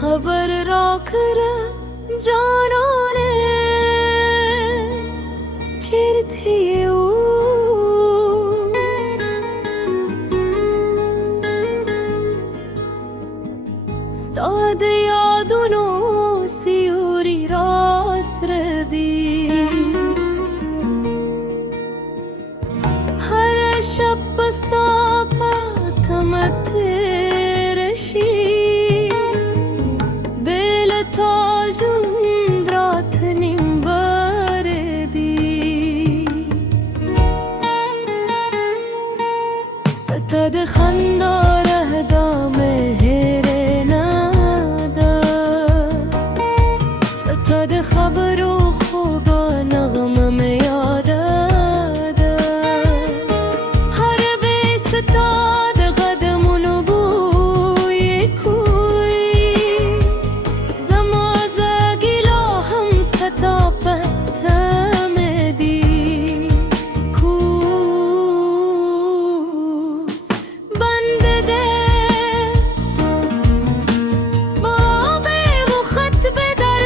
खबर राखर जानने फिर थी stad yadunu siuri rasredi har shapsta pathamate rashi beltajun dratnim baredi satad khandar hda mehre ستاد خبر و خوبا نغمه میں یاد آدا ہر بے ستاد قدم و بوی کوئی زمازہ گلا ہم ستا پتا میں دی کوس بند دے بابے و خط بدر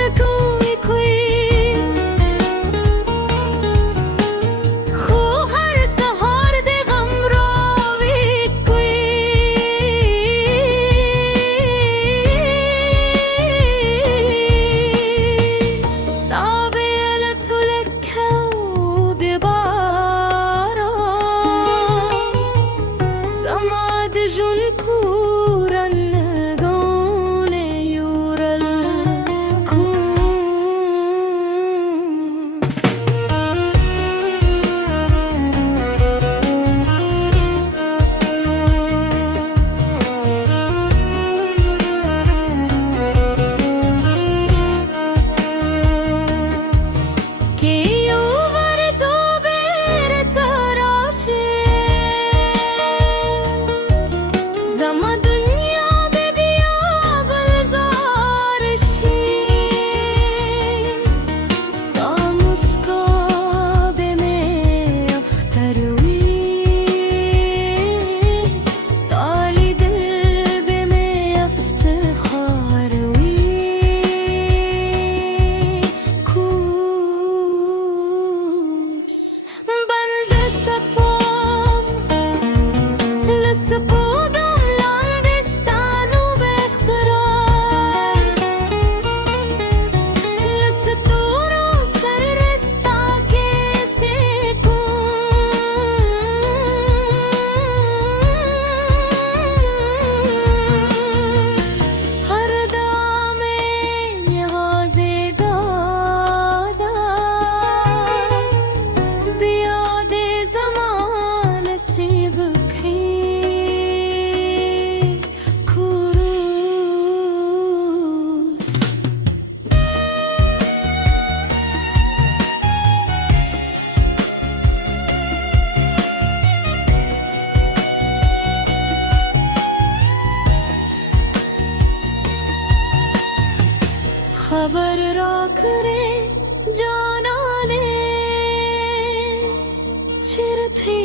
खबर राखरे जानने छिरथे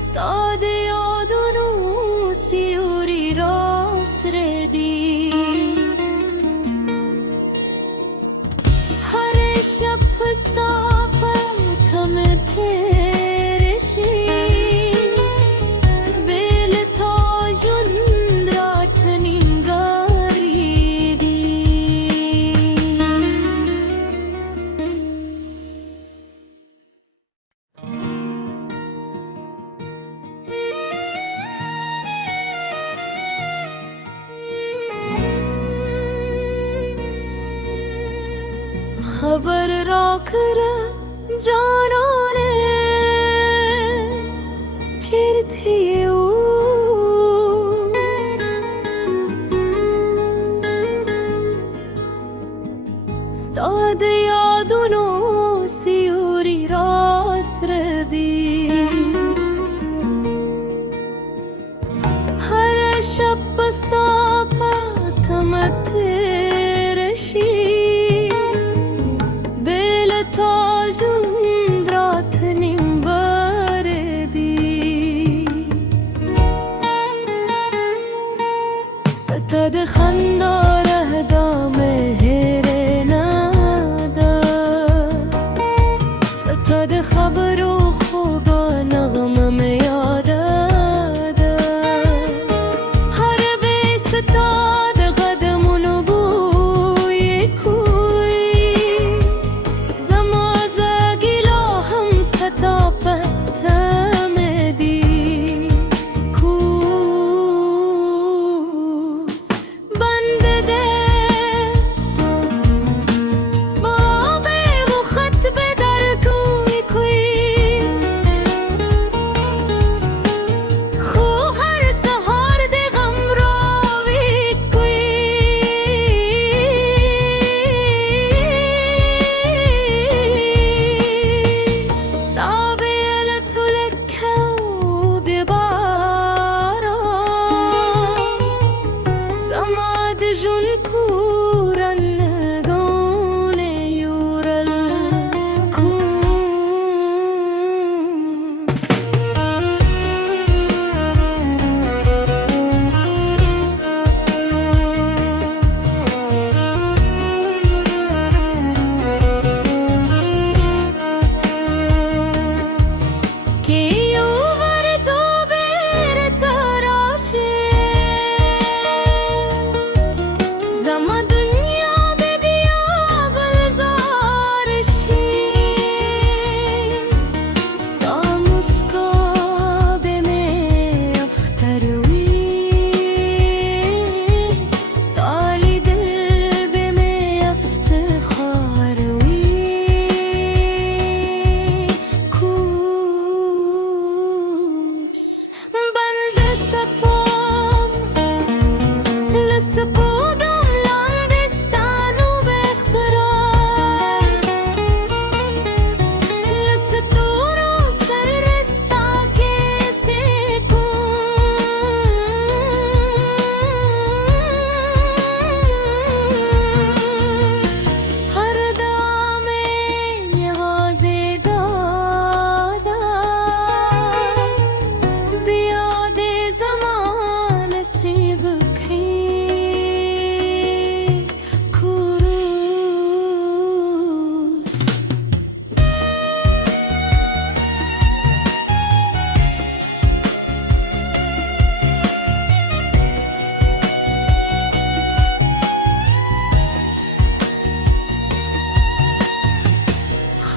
stad yadunu siuri rasredi har shapsta pathamte rashi खबर राखर जानने फिर थी stad yadunu siuri rasredi har shapsta pathamate rashi beltajun dratnim baredi ستاد خنداره دامه هره نادا ستاد خبر و خوبا نغمم یادا هر به ستاد قدمونو بوی کوی زمازا گلا هم ستا پتمدی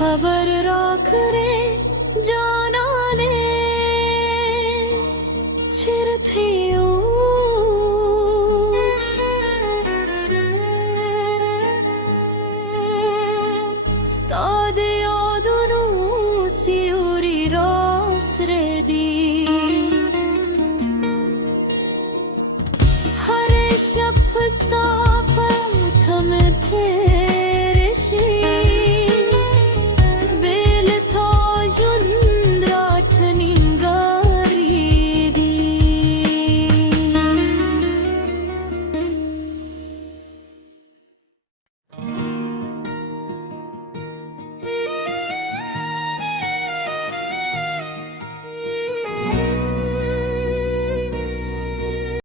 खबर राख रे जाना ने छिरथे stad yadunu siuri rosredi har shab